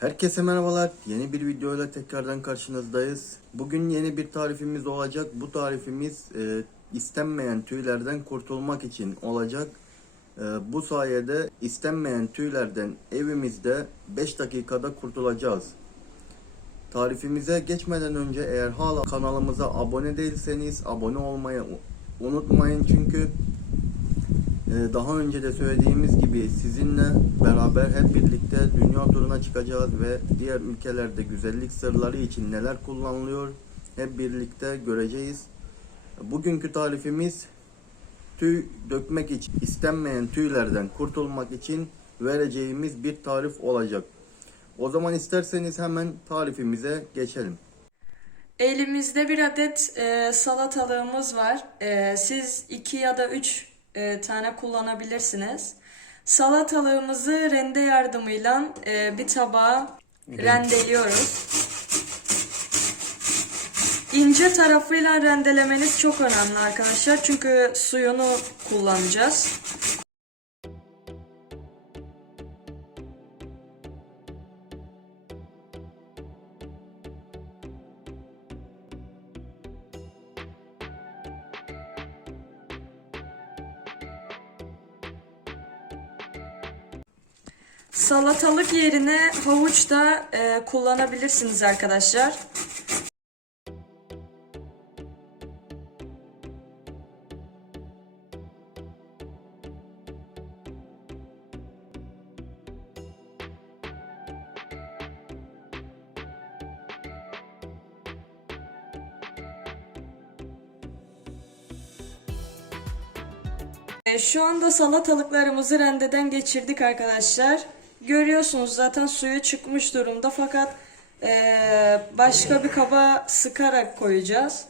Herkese merhabalar. Yeni bir videoyla tekrardan karşınızdayız. Bugün yeni bir tarifimiz olacak. Bu tarifimiz e, istenmeyen tüylerden kurtulmak için olacak. E, bu sayede istenmeyen tüylerden evimizde 5 dakikada kurtulacağız. Tarifimize geçmeden önce eğer hala kanalımıza abone değilseniz abone olmayı unutmayın çünkü Daha önce de söylediğimiz gibi sizinle beraber hep birlikte dünya turuna çıkacağız ve diğer ülkelerde güzellik sırları için neler kullanılıyor hep birlikte göreceğiz. Bugünkü tarifimiz tüy dökmek için istenmeyen tüylerden kurtulmak için vereceğimiz bir tarif olacak. O zaman isterseniz hemen tarifimize geçelim. Elimizde bir adet e, salatalığımız var. E, siz iki ya da üç e, tane kullanabilirsiniz. Salatalığımızı rende yardımıyla e, bir tabağa rendeliyoruz. İnce tarafıyla rendelemeniz çok önemli arkadaşlar. Çünkü suyunu kullanacağız. Salatalık yerine havuç da e, kullanabilirsiniz arkadaşlar. E, Şu anda salatalıklarımızı rendeden geçirdik arkadaşlar. Görüyorsunuz zaten suyu çıkmış durumda fakat e, başka bir kaba sıkarak koyacağız.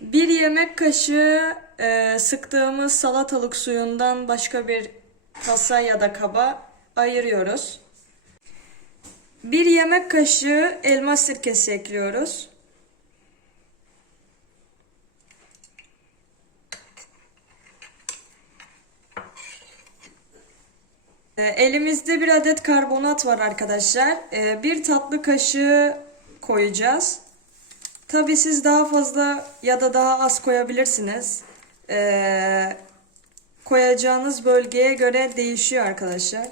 Bir yemek kaşığı e, sıktığımız salatalık suyundan başka bir kasa ya da kaba ayırıyoruz. Bir yemek kaşığı elma sirkesi ekliyoruz. E, Elimizde bir adet karbonat var arkadaşlar. E, Bir tatlı kaşığı koyacağız. Tabii siz daha fazla ya da daha az koyabilirsiniz. Ee, koyacağınız bölgeye göre değişiyor arkadaşlar.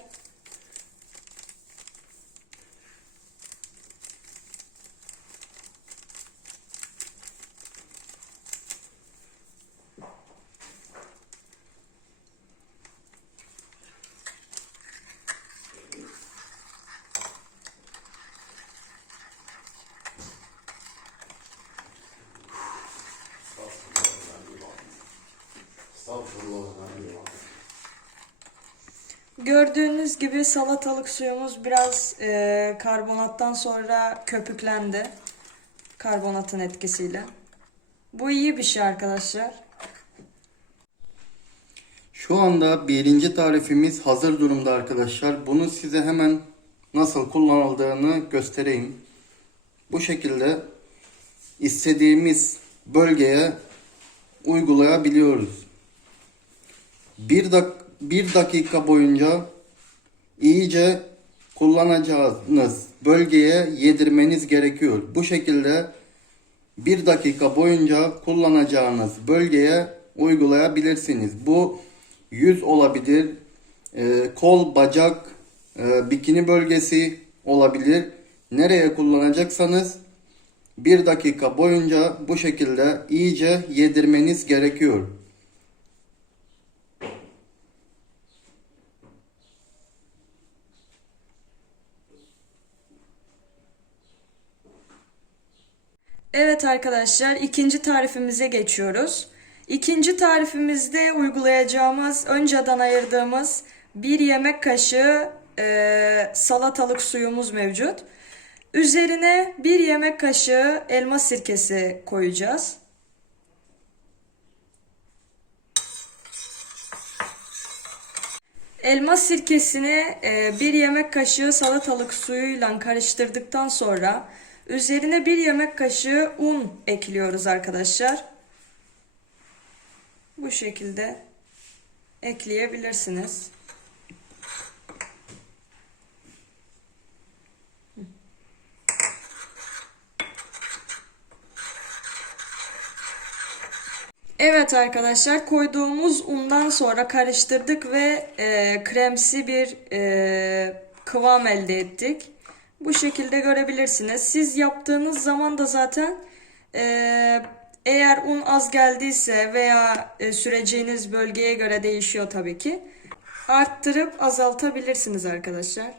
Gördüğünüz gibi salatalık suyumuz biraz e, karbonattan sonra köpüklendi. Karbonatın etkisiyle. Bu iyi bir şey arkadaşlar. Şu anda birinci tarifimiz hazır durumda arkadaşlar. Bunu size hemen nasıl kullanıldığını göstereyim. Bu şekilde istediğimiz bölgeye uygulayabiliyoruz. Bir dakika 1 dakika boyunca iyice kullanacağınız bölgeye yedirmeniz gerekiyor. Bu şekilde 1 dakika boyunca kullanacağınız bölgeye uygulayabilirsiniz. Bu yüz olabilir, e, kol, bacak, e, bikini bölgesi olabilir. Nereye kullanacaksanız 1 dakika boyunca bu şekilde iyice yedirmeniz gerekiyor. Evet arkadaşlar ikinci tarifimize geçiyoruz. İkinci tarifimizde uygulayacağımız önceden ayırdığımız bir yemek kaşığı e, salatalık suyumuz mevcut. Üzerine bir yemek kaşığı elma sirkesi koyacağız. Elma sirkesini e, bir yemek kaşığı salatalık suyuyla karıştırdıktan sonra üzerine bir yemek kaşığı un ekliyoruz arkadaşlar. Bu şekilde ekleyebilirsiniz. Evet arkadaşlar koyduğumuz undan sonra karıştırdık ve e, kremsi bir e, kıvam elde ettik. Bu şekilde görebilirsiniz. Siz yaptığınız zaman da zaten e, eğer un az geldiyse veya e, süreceğiniz bölgeye göre değişiyor tabii ki. Arttırıp azaltabilirsiniz arkadaşlar.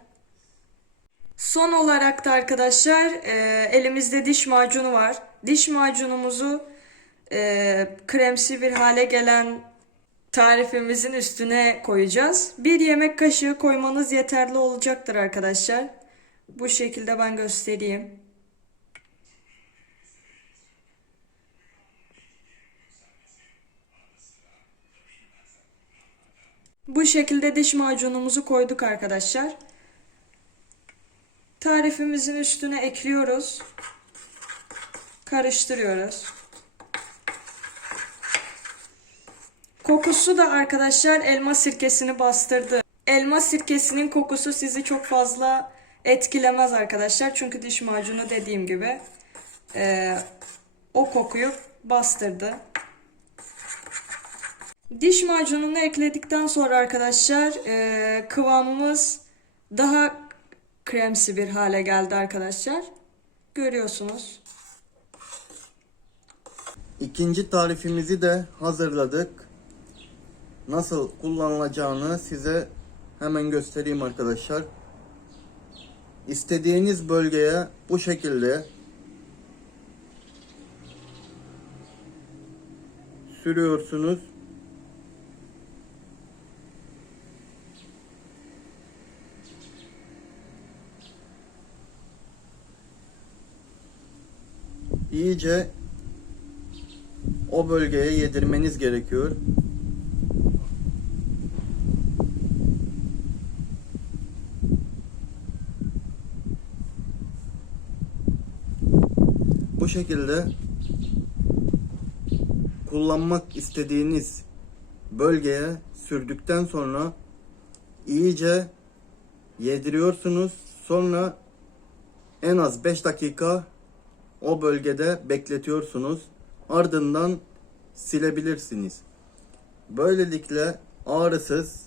Son olarak da arkadaşlar e, elimizde diş macunu var. Diş macunumuzu e, kremsi bir hale gelen tarifimizin üstüne koyacağız. Bir yemek kaşığı koymanız yeterli olacaktır arkadaşlar. Bu şekilde ben göstereyim. Bu şekilde diş macunumuzu koyduk arkadaşlar. Tarifimizin üstüne ekliyoruz. Karıştırıyoruz. Kokusu da arkadaşlar elma sirkesini bastırdı. Elma sirkesinin kokusu sizi çok fazla etkilemez arkadaşlar. Çünkü diş macunu dediğim gibi eee, o kokuyu bastırdı. Diş macununu ekledikten sonra arkadaşlar eee, kıvamımız daha kremsi bir hale geldi arkadaşlar. Görüyorsunuz. İkinci tarifimizi de hazırladık. Nasıl kullanılacağını size hemen göstereyim arkadaşlar. İstediğiniz bölgeye bu şekilde sürüyorsunuz. İyice o bölgeye yedirmeniz gerekiyor. Bu şekilde kullanmak istediğiniz bölgeye sürdükten sonra iyice yediriyorsunuz. Sonra en az 5 dakika o bölgede bekletiyorsunuz. Ardından silebilirsiniz. Böylelikle ağrısız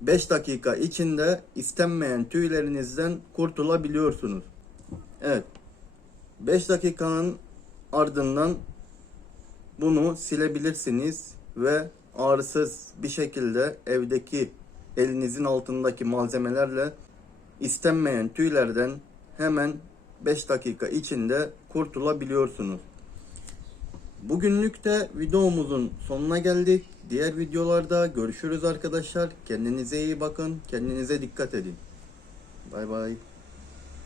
5 dakika içinde istenmeyen tüylerinizden kurtulabiliyorsunuz. Evet. 5 dakikanın ardından bunu silebilirsiniz ve ağrısız bir şekilde evdeki elinizin altındaki malzemelerle istenmeyen tüylerden hemen 5 dakika içinde kurtulabiliyorsunuz. Bugünlük de videomuzun sonuna geldik. Diğer videolarda görüşürüz arkadaşlar. Kendinize iyi bakın. Kendinize dikkat edin. Bay bay.